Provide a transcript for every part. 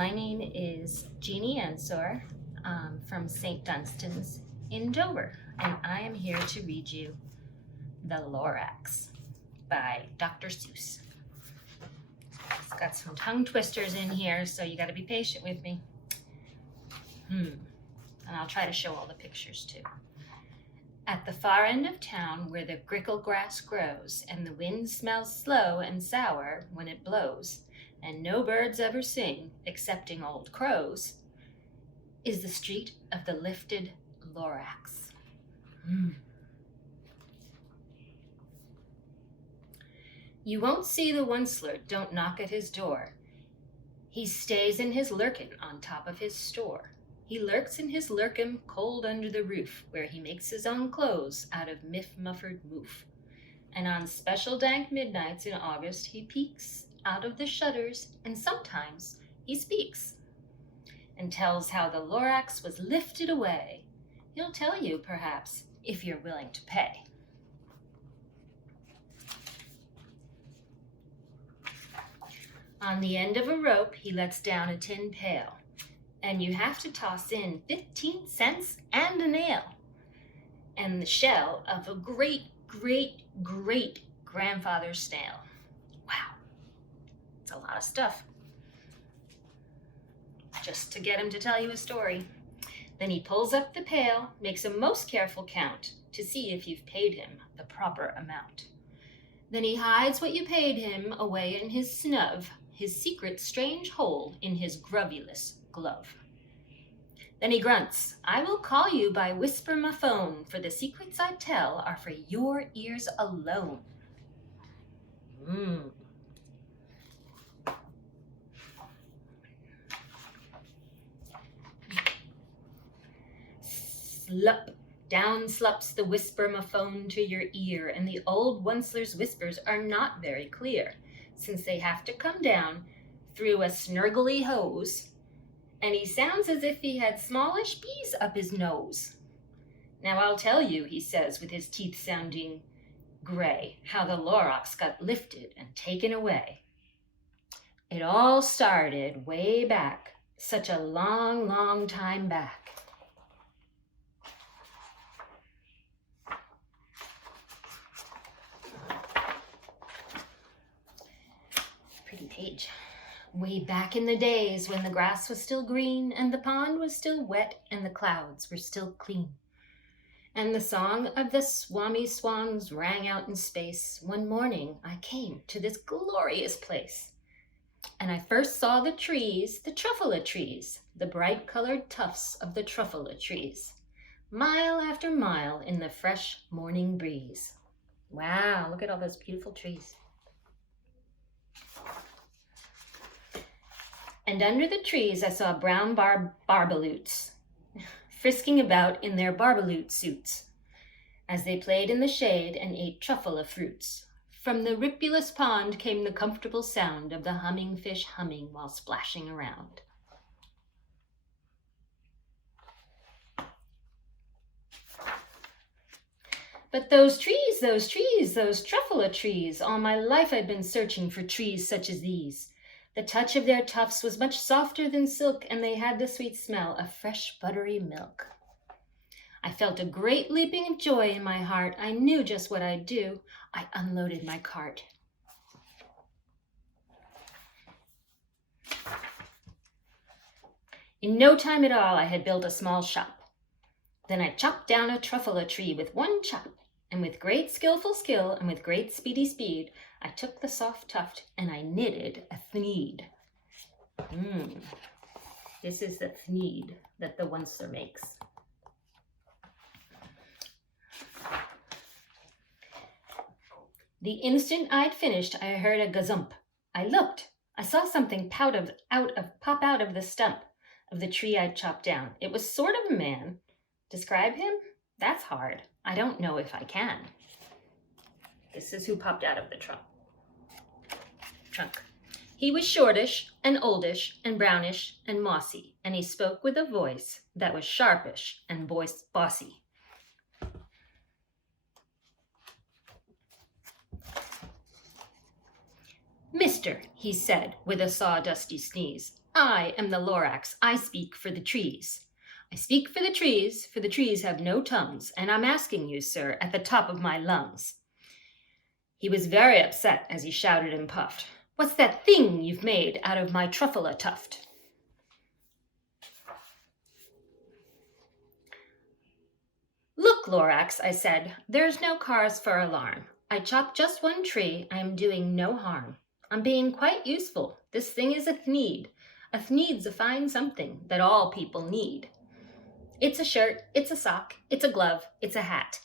My name is Jeannie Ensor from St. Dunstan's in Dover, and I am here to read you The Lorax by Dr. Seuss. It's got some tongue twisters in here, so you got to be patient with me. And I'll try to show all the pictures too. At the far end of town where the grickle grass grows and the wind smells slow and sour when it blows, and no birds ever sing excepting old crows, is the street of the lifted Lorax. You won't see the onceler, don't knock at his door. He stays in his lurkin on top of his store. He lurks in his lurkin cold under the roof, where he makes his own clothes out of miff-muffered moof. And on special dank midnights in August he peeks out of the shutters, and sometimes he speaks and tells how the Lorax was lifted away. He'll tell you, perhaps, if you're willing to pay. On the end of a rope he lets down a tin pail, and you have to toss in 15 cents and a nail, and the shell of a great, great, great grandfather's snail. Wow, it's a lot of stuff just to get him to tell you a story. Then he pulls up the pail, makes a most careful count to see if you've paid him the proper amount. Then he hides what you paid him away in his snub, his secret strange hole in his grubulous glove. Then he grunts, I will call you by whisper my phone, for the secrets I tell are for your ears alone. Slup, down slups the whisper-ma-phone to your ear, and the old onceler's whispers are not very clear, since they have to come down through a snurgly hose, and he sounds as if he had smallish bees up his nose. Now I'll tell you, he says, with his teeth sounding gray, how the Lorax got lifted and taken away. It all started way back, such a long, long time back. Pretty page. Way back in the days when the grass was still green and the pond was still wet and the clouds were still clean. And the song of the swami swans rang out in space. One morning I came to this glorious place. And I first saw the trees, the truffula trees, the bright colored tufts of the truffula trees, mile after mile in the fresh morning breeze. Wow, look at all those beautiful trees. And under the trees I saw brown barbaloots frisking about in their barbaloot suits as they played in the shade and ate truffula fruits. From the ripulous pond came the comfortable sound of the humming fish humming while splashing around. But those trees, those truffula trees, all my life I'd been searching for trees such as these. The touch of their tufts was much softer than silk, and they had the sweet smell of fresh buttery milk. I felt a great leaping of joy in my heart. I knew just what I'd do. I unloaded my cart. In no time at all, I had built a small shop. Then I chopped down a truffula tree with one chop, and with great skillful skill and with great speedy speed, I took the soft tuft and I knitted a thneed. This is the thneed that the onceler makes. The instant I'd finished, I heard a gazump. I looked. I saw something pop out of the stump of the tree I'd chopped down. It was sort of a man. Describe him? That's hard. I don't know if I can. This is who popped out of the trunk. He was shortish and oldish and brownish and mossy, and he spoke with a voice that was sharpish and bossy. "Mister," he said, with a sawdusty sneeze, "I am the Lorax. I speak for the trees. I speak for the trees have no tongues, and I'm asking you, sir, at the top of my lungs." He was very upset as he shouted and puffed, "What's that thing you've made out of my truffula tuft?" "Look, Lorax," I said, "there's no cause for alarm. I chopped just one tree. I am doing no harm. I'm being quite useful. This thing is a thneed. A thneed's a fine something that all people need. It's a shirt, it's a sock, it's a glove, it's a hat.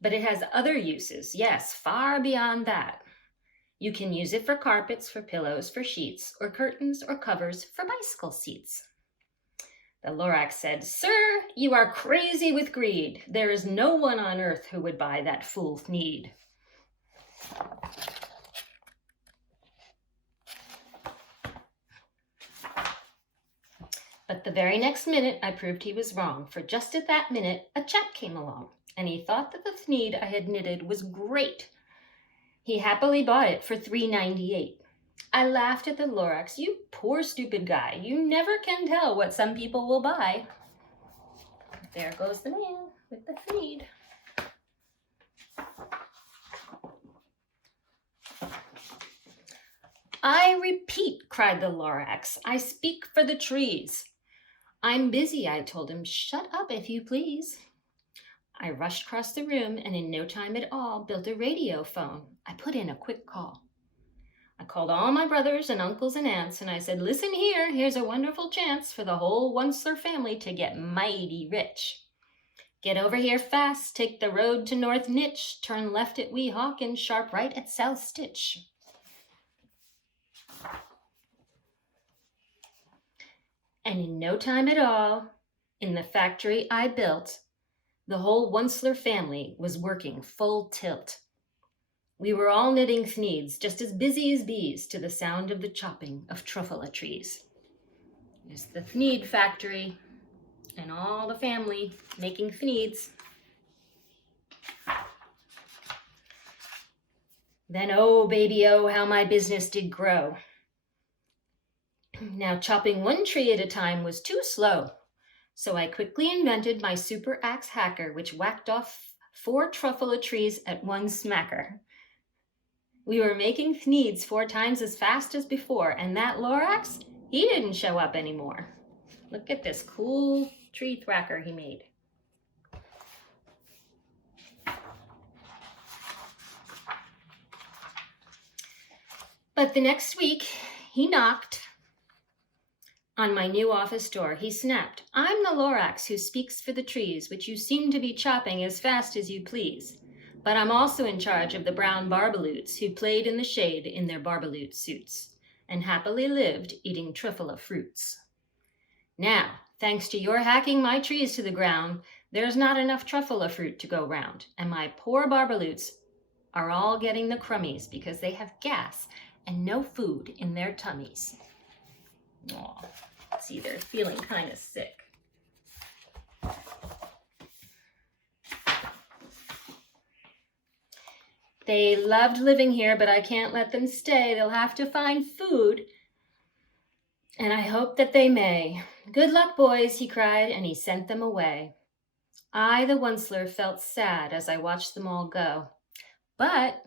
But it has other uses, yes, far beyond that. You can use it for carpets, for pillows, for sheets, or curtains, or covers, for bicycle seats." The Lorax said, "Sir, you are crazy with greed. There is no one on earth who would buy that fool thneed." But the very next minute I proved he was wrong, for just at that minute a chap came along, and he thought that the thneed I had knitted was great. He happily bought it for $3.98. I laughed at the Lorax. "You poor stupid guy, you never can tell what some people will buy." There goes the man with the thneed. "I repeat," cried the Lorax, "I speak for the trees." "I'm busy," I told him. "Shut up, if you please." I rushed across the room and in no time at all built a radio phone. I put in a quick call. I called all my brothers and uncles and aunts, and I said, "Listen here, here's a wonderful chance for the whole Onceler family to get mighty rich. Get over here fast, take the road to North Nitch, turn left at Weehawken, sharp right at South Stitch." And in no time at all, in the factory I built, the whole Onceler family was working full tilt. We were all knitting thneeds, just as busy as bees, to the sound of the chopping of truffula trees. There's the thneed factory and all the family making thneeds. Then, oh baby, oh, how my business did grow. Now chopping one tree at a time was too slow, so I quickly invented my super axe hacker, which whacked off 4 truffula trees at one smacker. We were making thneeds 4 times as fast as before, and that Lorax, he didn't show up anymore. Look at this cool tree thwacker he made. But the next week, he knocked on my new office door. He snapped, "I'm the Lorax who speaks for the trees, which you seem to be chopping as fast as you please. But I'm also in charge of the brown barbaloots who played in the shade in their barbaloot suits and happily lived eating truffula fruits. Now, thanks to your hacking my trees to the ground, there's not enough truffula fruit to go round, and my poor barbaloots are all getting the crummies because they have gas and no food in their tummies." Aw, see, they're feeling kind of sick. "They loved living here, but I can't let them stay. They'll have to find food, and I hope that they may. Good luck, boys," he cried, and he sent them away. I, the Onceler, felt sad as I watched them all go. But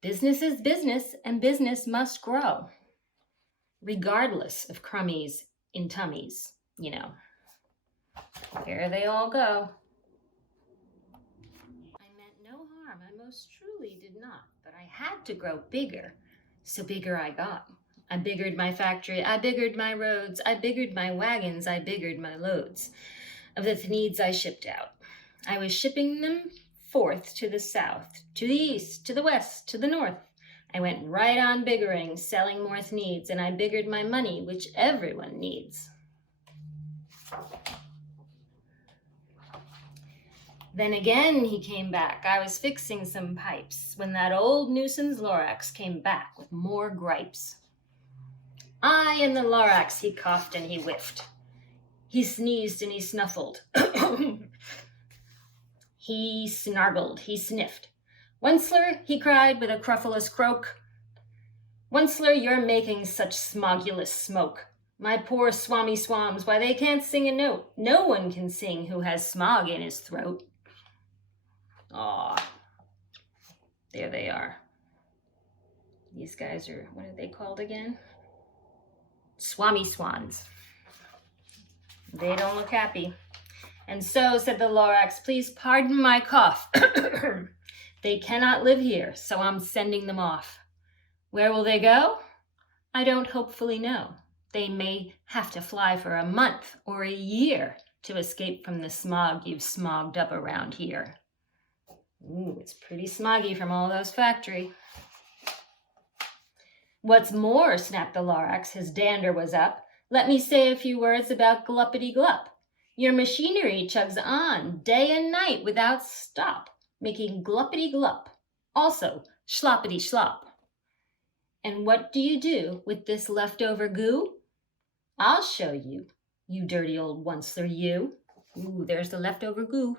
business is business, and business must grow, regardless of crummies in tummies, you know. Here they all go. I meant no harm, I most truly did not, but I had to grow bigger, so bigger I got. I biggered my factory, I biggered my roads, I biggered my wagons, I biggered my loads of the thneeds I shipped out. I was shipping them forth to the south, to the east, to the west, to the north. I went right on biggering, selling more thneeds, and I biggered my money, which everyone needs. Then again he came back. I was fixing some pipes when that old nuisance Lorax came back with more gripes. "I am the Lorax," he coughed and he whiffed. He sneezed and he snuffled. He snargled, he sniffed. "Onceler," he cried with a cruffulous croak, Onceler, you're making such smogulous smoke. My poor swami swams, why they can't sing a note. No one can sing who has smog in his throat. Aw, there they are. These guys are, what are they called again? Swami swans. They don't look happy. And so, said the Lorax, please pardon my cough. They cannot live here, so I'm sending them off. Where will they go? I don't hopefully know. They may have to fly for a month or a year to escape from the smog you've smogged up around here. Ooh, it's pretty smoggy from all those factories. What's more, snapped the Lorax, his dander was up, let me say a few words about gluppity-glup. Your machinery chugs on day and night without stop, making gluppity-glup. Also, schloppity-schlop. And what do you do with this leftover goo? I'll show you, you dirty old onceler, you. Ooh, there's the leftover goo.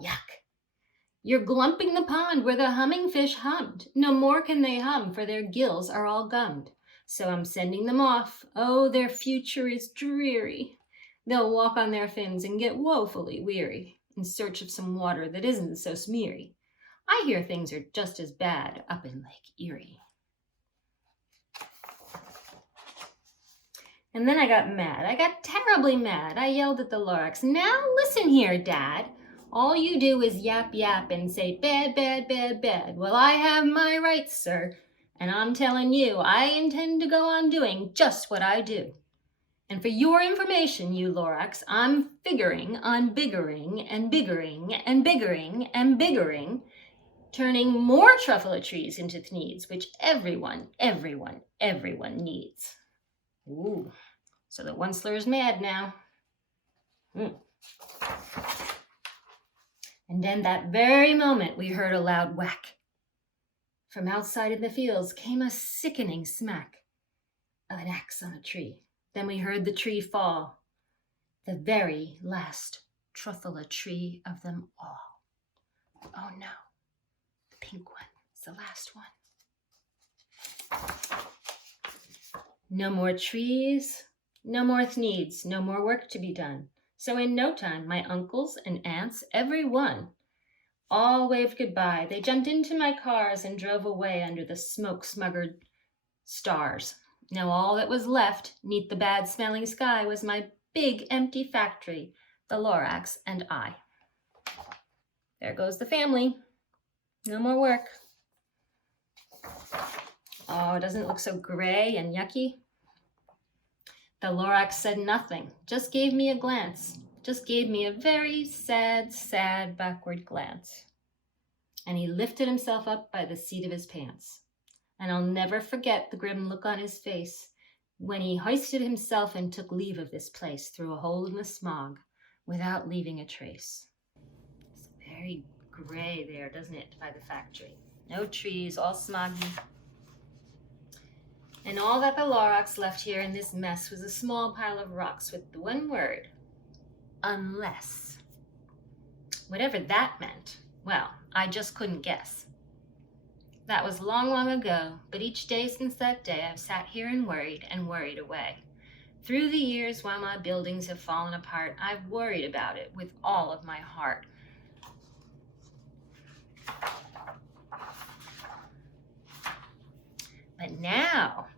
Yuck. You're glumping the pond where the humming fish hummed. No more can they hum, for their gills are all gummed. So I'm sending them off. Oh, their future is dreary. They'll walk on their fins and get woefully weary, in search of some water that isn't so smeary. I hear things are just as bad up in Lake Erie. And then I got mad. I got terribly mad. I yelled at the Lorax, now listen here, Dad. All you do is yap yap and say bad, bad, bad, bad. Well, I have my rights, sir. And I'm telling you, I intend to go on doing just what I do. And for your information, you Lorax, I'm figuring on biggering and biggering and biggering and biggering, turning more truffula trees into thneeds, which everyone needs. Ooh, so the onceler is mad now. And then that very moment we heard a loud whack. From outside in the fields came a sickening smack of an axe on a tree. Then we heard the tree fall, the very last truffula tree of them all. Oh no, the pink one is the last one. No more trees, no more thneeds, no more work to be done. So in no time, my uncles and aunts, every one, all waved goodbye. They jumped into my cars and drove away under the smoke-smuggered stars. Now all that was left, 'neath the bad-smelling sky, was my big empty factory, the Lorax and I. There goes the family. No more work. Oh, doesn't it look so gray and yucky? The Lorax said nothing, just gave me a glance, just gave me a very sad, sad backward glance. And he lifted himself up by the seat of his pants. And I'll never forget the grim look on his face when he hoisted himself and took leave of this place through a hole in the smog without leaving a trace. It's very gray there, doesn't it, by the factory? No trees, all smoggy. And all that the Lorax left here in this mess was a small pile of rocks with the one word, unless. Whatever that meant, well, I just couldn't guess. That was long, long ago, but each day since that day I've sat here and worried away. Through the years while my buildings have fallen apart, I've worried about it with all of my heart. But now,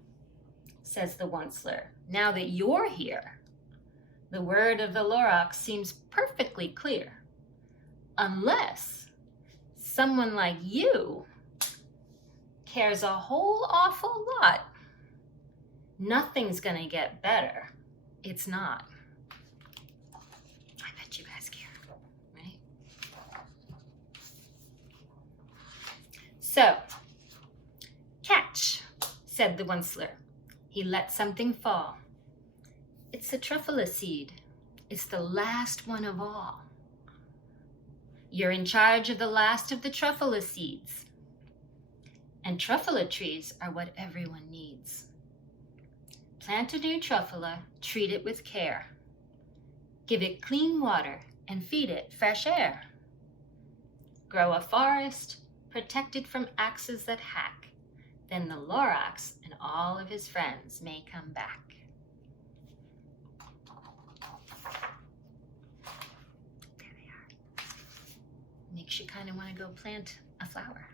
says the onceler, now that you're here, the word of the Lorax seems perfectly clear. Unless someone like you cares a whole awful lot, nothing's gonna get better. It's not. I bet you guys care, right? So, catch, said the onceler. He let something fall. It's a truffula seed. It's the last one of all. You're in charge of the last of the truffula seeds. And truffula trees are what everyone needs. Plant a new truffula, treat it with care. Give it clean water and feed it fresh air. Grow a forest, protected from axes that hack, then the Lorax and all of his friends may come back. There they are. Makes you kind of want to go plant a flower.